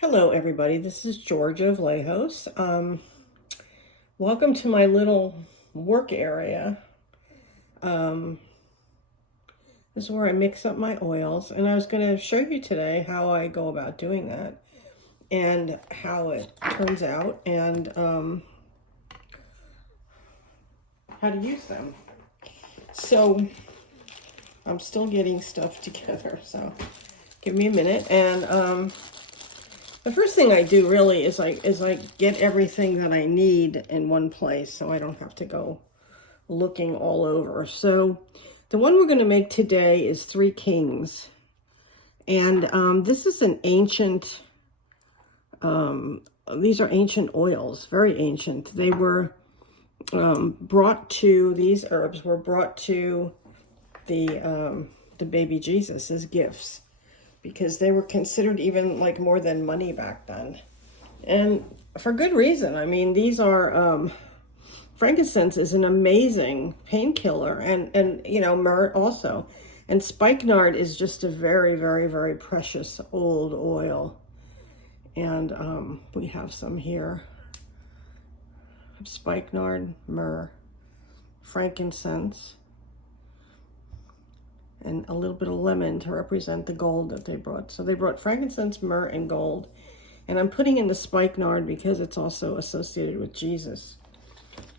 Hello, everybody. This is Georgia of Lejos. Welcome to my little work area. Um, this is where I mix up my oils, and I was going to show you today how I go about doing that and how it turns out and how to use them. So I'm still getting stuff together, so give me a minute. And the first thing I do really is I get everything that I need in one place so I don't have to go looking all over. So the one we're going to make today is Three Kings. And this is an ancient, these are ancient oils, very ancient. They were these herbs were brought to the baby Jesus as gifts, because they were considered even like more than money back then. And for good reason. I mean, these are, frankincense is an amazing painkiller, and you know, myrrh also. And spikenard is just a very, very, very precious old oil. And we have some here. Spikenard, myrrh, frankincense, and a little bit of lemon to represent the gold that they brought. So they brought frankincense, myrrh, and gold. And I'm putting in the spikenard because it's also associated with Jesus.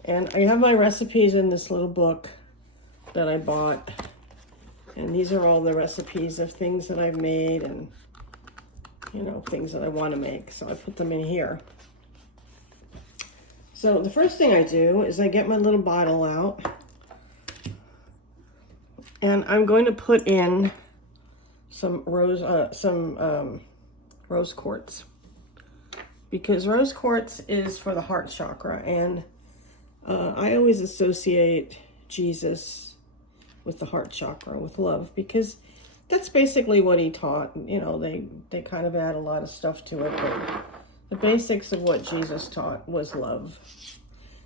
And I have my recipes in this little book that I bought. And these are all the recipes of things that I've made and, you know, things that I want to make. So I put them in here. So the first thing I do is I get my little bottle out. And I'm going to put in some rose quartz, because rose quartz is for the heart chakra, and I always associate Jesus with the heart chakra, with love, because that's basically what he taught. You know, they kind of add a lot of stuff to it, but the basics of what Jesus taught was love.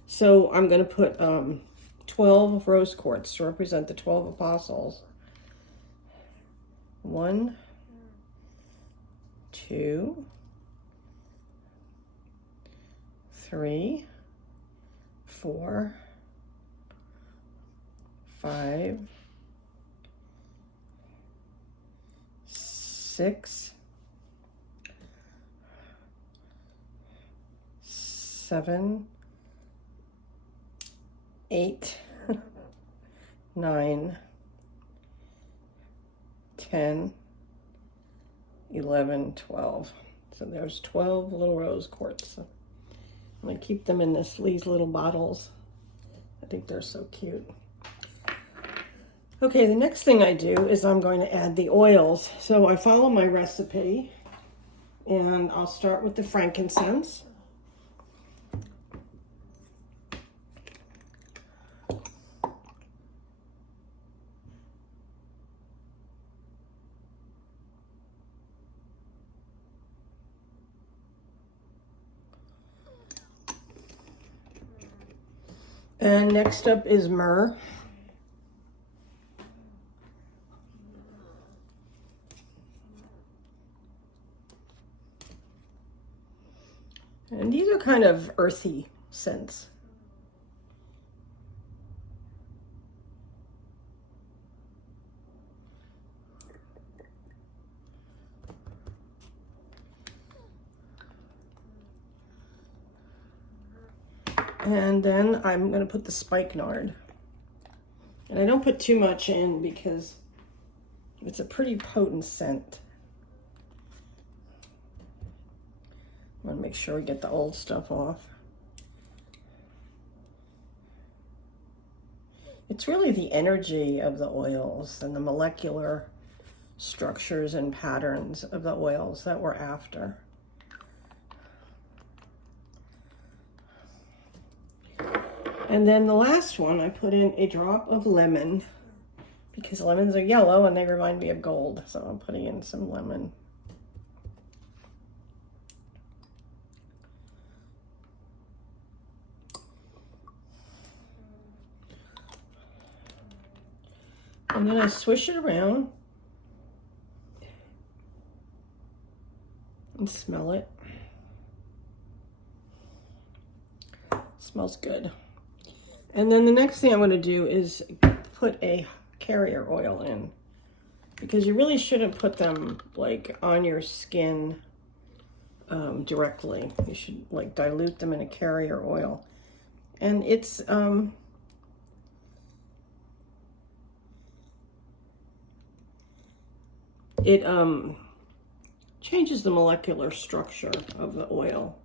So I'm going to put 12 rose quartz to represent the 12 apostles. 1, 2, 3, 4, 5, 6, 7, 8, 9, 10, 11, 12. So there's 12 little rose quartz. I'm going to keep them in these little bottles. I think they're so cute. Okay, the next thing I do is I'm going to add the oils. So I follow my recipe, and I'll start with the frankincense. And next up is myrrh. And these are kind of earthy scents. And then I'm going to put the spikenard. And I don't put too much in because it's a pretty potent scent. I want to make sure we get the old stuff off. It's really the energy of the oils and the molecular structures and patterns of the oils that we're after. And then the last one, I put in a drop of lemon, because lemons are yellow and they remind me of gold. So I'm putting in some lemon. And then I swish it around and smell it. Smells good. And then the next thing I'm going to do is put a carrier oil in, because you really shouldn't put them like on your skin directly. You should like dilute them in a carrier oil. And it's it changes the molecular structure of the oil.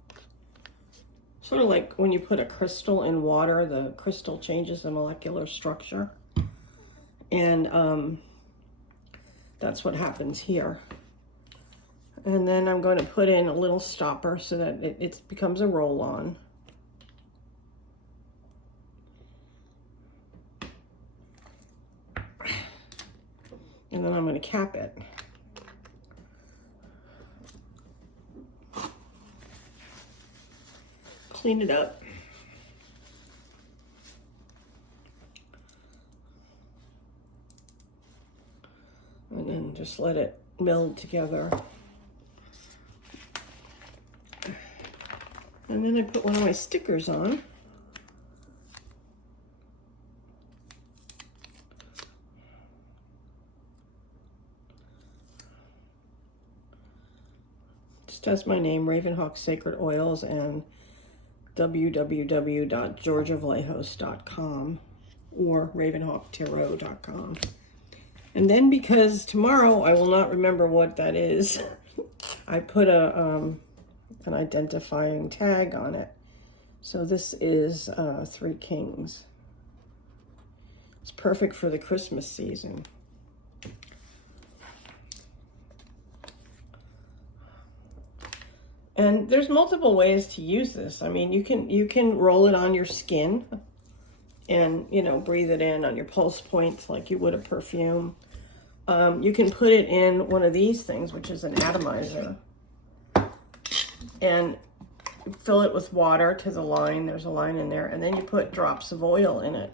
Sort of like when you put a crystal in water, the crystal changes the molecular structure. And that's what happens here. And then I'm going to put in a little stopper so that it becomes a roll-on. And then I'm going to cap it. Clean it up. And then just let it meld together. And then I put one of my stickers on. Just has my name, Ravenhawk Sacred Oils, and www.georgiavallejos.com or ravenhawktarot.com. And then, because tomorrow I will not remember what that is, I put an identifying tag on it. So this is 3 Kings. It's perfect for the Christmas season. And there's multiple ways to use this. I mean, you can roll it on your skin and, you know, breathe it in on your pulse points like you would a perfume. You can put it in one of these things, which is an atomizer, and fill it with water to the line. There's a line in there, and then you put drops of oil in it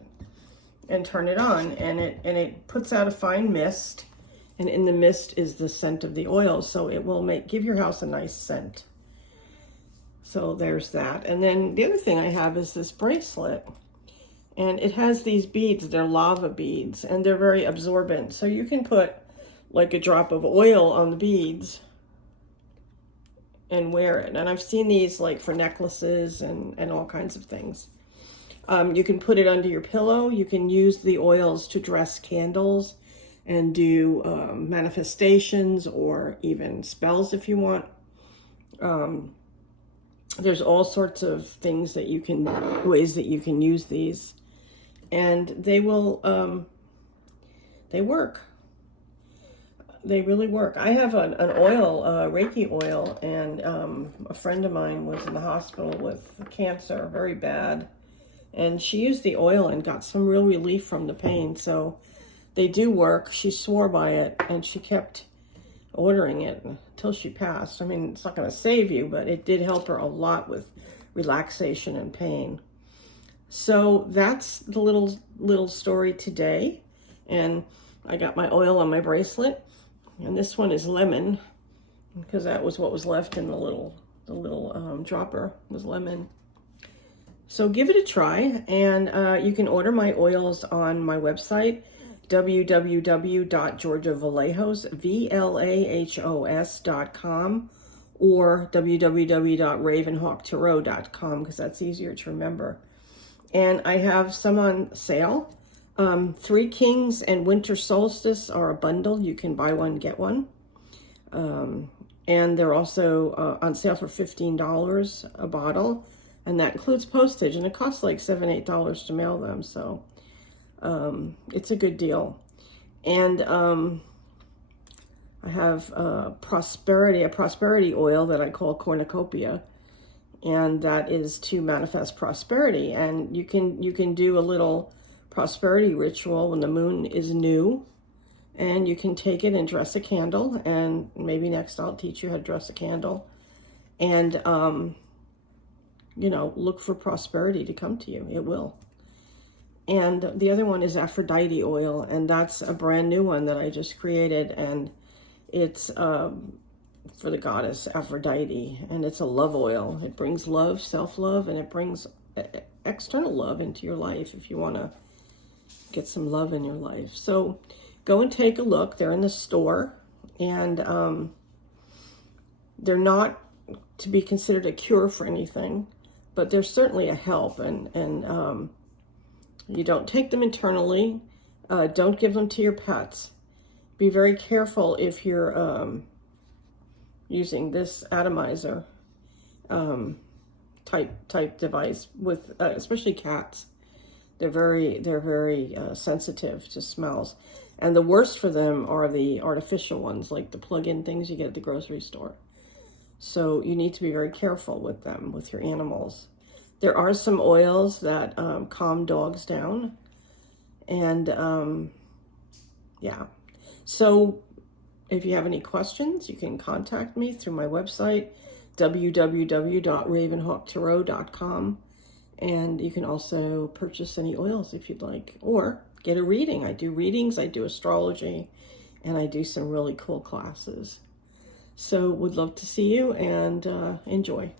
and turn it on, and it puts out a fine mist, and in the mist is the scent of the oil, so it will give your house a nice scent. So there's that. And then the other thing I have is this bracelet, and it has these beads. They're lava beads, and they're very absorbent. So you can put like a drop of oil on the beads and wear it. And I've seen these like for necklaces and all kinds of things. You can put it under your pillow. You can use the oils to dress candles and do manifestations or even spells if you want. There's all sorts of things that ways that you can use these, and they will, they work. They really work. I have an oil, Reiki oil, and a friend of mine was in the hospital with cancer, very bad, and she used the oil and got some real relief from the pain. So they do work. She swore by it, and she kept ordering it until she passed. I mean, it's not going to save you, but it did help her a lot with relaxation and pain. So that's the little story today. And I got my oil on my bracelet, and this one is lemon, because that was what was left in the little dropper was lemon. So give it a try, and you can order my oils on my website, www.georgiavallejos.com, or www.ravenhawktarot.com, because that's easier to remember. And I have some on sale. 3 Kings and Winter Solstice are a bundle. You can buy one, get one. And they're also on sale for $15 a bottle. And that includes postage. And it costs like $7, $8 to mail them. So it's a good deal. And I have a prosperity oil that I call cornucopia. And that is to manifest prosperity. And you can do a little prosperity ritual when the moon is new, and you can take it and dress a candle, and maybe next I'll teach you how to dress a candle, and you know, look for prosperity to come to you. It will. And the other one is Aphrodite oil, and that's a brand new one that I just created, and it's for the goddess Aphrodite, and it's a love oil. It brings love, self-love, and it brings external love into your life if you want to get some love in your life. So go and take a look. They're in the store, and they're not to be considered a cure for anything, but they're certainly a help. And you don't take them internally. Don't give them to your pets. Be very careful if you're using this atomizer type device with especially cats. They're very sensitive to smells, and the worst for them are the artificial ones, like the plug-in things you get at the grocery store. So you need to be very careful with them, with your animals. There are some oils that calm dogs down, and yeah. So if you have any questions, you can contact me through my website, www.ravenhawktarot.com. And you can also purchase any oils if you'd like, or get a reading. I do readings, I do astrology, and I do some really cool classes. So would love to see you, and enjoy.